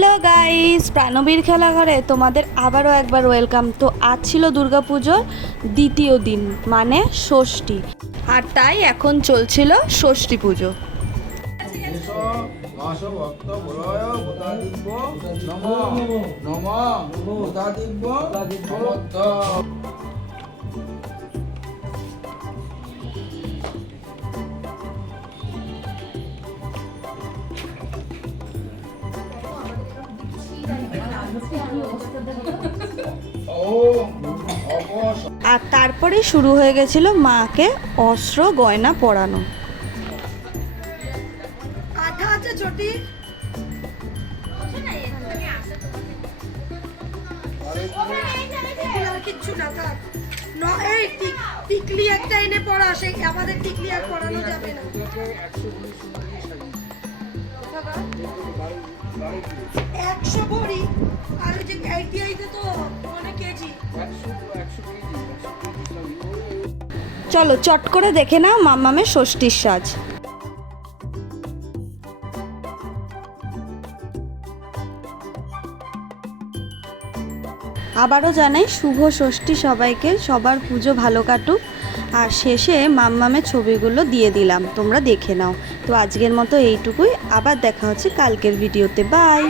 Hello guys, প্রাণবীর খেলাঘরে তোমাদের আবারও একবার ওয়েলকাম। তো আজ ছিল দুর্গাপুজোর দ্বিতীয় দিন, মানে ষষ্ঠী, আর তাই এখন চলছিল ষষ্ঠী পুজো। আর তারপরে শুরু হয়ে গেছিল মাকে অস্ত্র গয়না পরানো। কিচ্ছু না থাক, এই টিকলি একটা এনে পড়া, সেই আমাদের টিকলি আর পড়ানো যাবে না। 100 ভরি, আর ওই যে আইটিআইতে তো অনেক কেজি। চলো চট করে দেখে নাও মাম্মামের ষষ্ঠীর সাজ। আবারও জানাই শুভ ষষ্ঠী সবাইকে, সবার পুজো ভালো কাটুক। আর শেষে মাম্মামের ছবিগুলো দিয়ে দিলাম, তোমরা দেখে নাও। তো আজকের মতো এইটুকুই, আবার দেখা হচ্ছে কালকের ভিডিওতে। বাই।